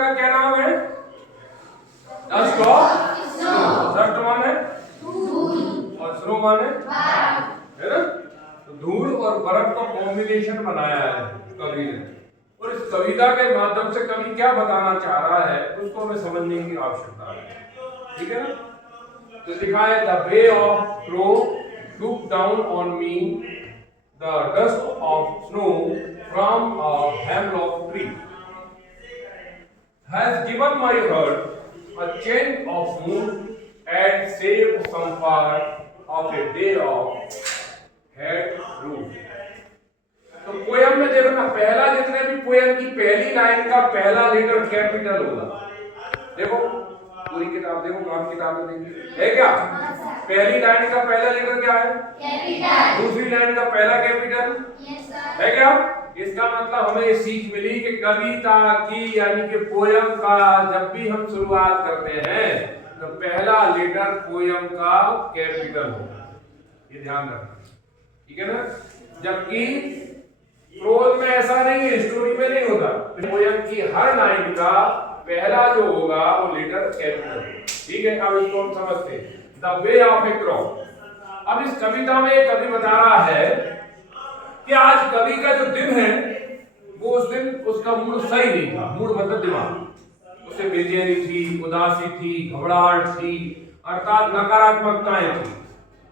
का क्या नाम है? Dust of snow. डस्ट माने धूल और स्नो माने बर्फ, है ना? तो धूल और बर्फ का कॉम्बिनेशन बनाया है कवि ने, और इस कविता के माध्यम से कवि क्या बताना चाह रहा है उसको हमें समझने की आवश्यकता है। ठीक है ना? तो लिखा है the way of crow look down on me the dust of snow from a hemlock tree has given my heart a change of mood and saved some part of a day of head root। तो poem में देखो ना, पहला जितने भी poem की पहली line का पहला लेटर कैपिटल होगा। देखो पूरी किताब देखो, आप किताब में देखिए, है क्या? पहली लाइन का पहला लेटर क्या है? कैपिटल। दूसरी लाइन का पहला कैपिटल, यस सर, है क्या? इसका मतलब हमें ये सीख मिली कि कविता की यानी कि पोयम का जब भी हम शुरुआत करते हैं तो पहला लेटर पोयम का कैपिटल होगा, ये ध्यान रखना। ठीक है ना? जबकि प्रोज में ऐसा नहीं है, स्टोरी में नहीं होता। पोयम की हर लाइन का पहला जो होगा वो लेटर कैपिटल। ठीक है, अब इसको हम समझते हैं। The way of A crow. अब इस कविता में कवि बता रहा है कि आज कवि का जो दिन है वो उस दिन उसका मूड सही नहीं था। मूड मतलब दिमाग, उसे बेचैनी थी, उदासी थी, घबराहट थी, अर्थात नकारात्मकताएं थी।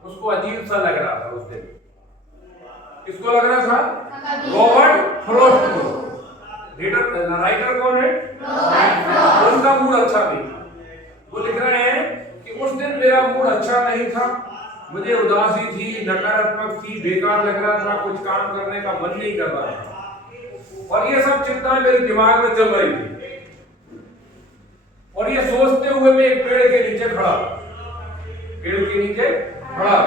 उसको अजीब सा लग रहा था उस दिन। किसको लग रहा था? रॉबर्ट फ्रॉस्ट को। राइटर कौन है? उनका मूड अच्छा नहीं था। वो लिख रहे हैं कि उस दिन मेरा मूड अच्छा नहीं था, मुझे उदासी थी, नकारात्मक थी, बेकार लग रहा था, कुछ काम करने का मन नहीं कर रहा था, और ये सब चिंताएं मेरे दिमाग में चल रही थी। और ये सोचते हुए मैं एक पेड़ के नीचे खड़ा, पेड़ के नीचे खड़ा।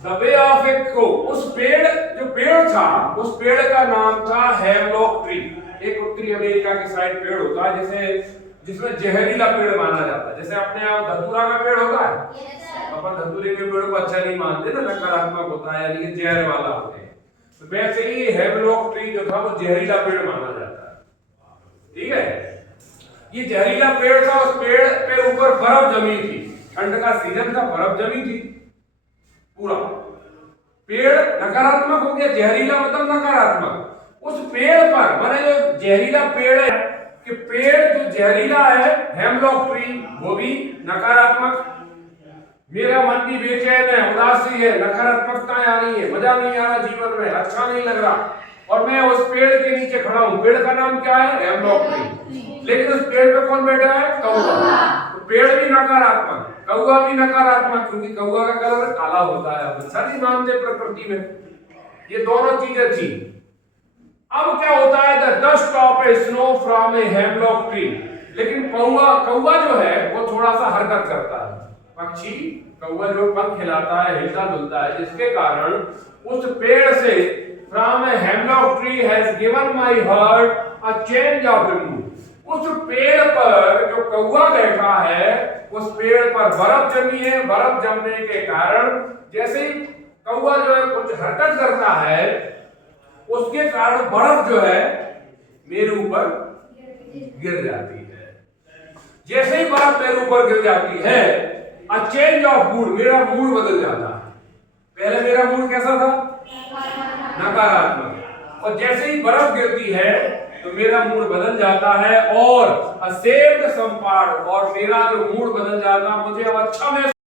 The way of A crow, उस पेड़, जो पेड़ था उस पेड़ का नाम था हेमलॉक ट्री। एक उत्तरी अमेरिका की साइड पेड़ होता है जैसे जिसमें जहरीला पेड़ माना जाता है। जैसे अपने यहाँ धतूरा का पेड़ होता है, अपन धतूरे के पेड़ को अच्छा नहीं मानते ना, नकारात्मक होता है यानी कि जहर वाला होते हैं। तो वैसे ही हेमलॉक ट्री जो था वो जहरीला पेड़ माना जाता है। ठीक है, ये जहरीला पेड़ था, उस पेड़ पे ऊपर बर्फ जमी थी, ठंड का सीजन था, बर्फ जमी थी पूरा। पेड़ नकारात्मक हो गया, जहरीला मतलब नकारात्मक। उस पेड़ पर माने जो जहरीला पेड़ है कि पेड़ जो जहरीला है हेमलॉक ट्री वो भी नकारात्मक, मेरा मन भी बेचैन है, उदासी है, नकारात्मकताएं आ रही है, मजा नहीं आ रहा जीवन में, अच्छा नहीं लग रहा, और मैं उस पेड़ के नीचे खड़ा हूं। पेड़ का नाम क्या है? Hemlock tree. लेकिन उस पेड़ पे कौन बैठा है? कौवा। तो पेड़ भी नकारात्मक, कौवा भी नकारात्मक, क्योंकि कौवा का कलर काला होता है, अच्छा नहीं मानते प्रकृति में। ये दोनों चीजें थी। अब क्या होता है? The dust of A snow from a hemlock tree. लेकिन कौवा जो है वो थोड़ा सा हरकत करता है, पक्षी कौवा जो पंख हिलाता है, हिलता डुलता है, जिसके कारण उस पेड़ से from a hemlock tree has given my heart a change of mood. उस पेड़ पर जो कौवा बैठा है उस पेड़ पर बर्फ जमी है। बर्फ जमने के कारण जैसे ही कौवा जो है कुछ हरकत करता है उसके कारण बर्फ जो है मेरे ऊपर गिर जाती है। जैसे ही बर्फ मेरे ऊपर गिर जाती है अ चेंज ऑफ मूड, मेरा मूड बदल जाता है। पहले मेरा मूड कैसा था? नकारात्मक, और जैसे ही बर्फ गिरती है तो मेरा मूड बदल जाता है, और अ सेव्ड सम पार्ट, और मेरा जो मूड बदल जाता, मुझे अब अच्छा महसूस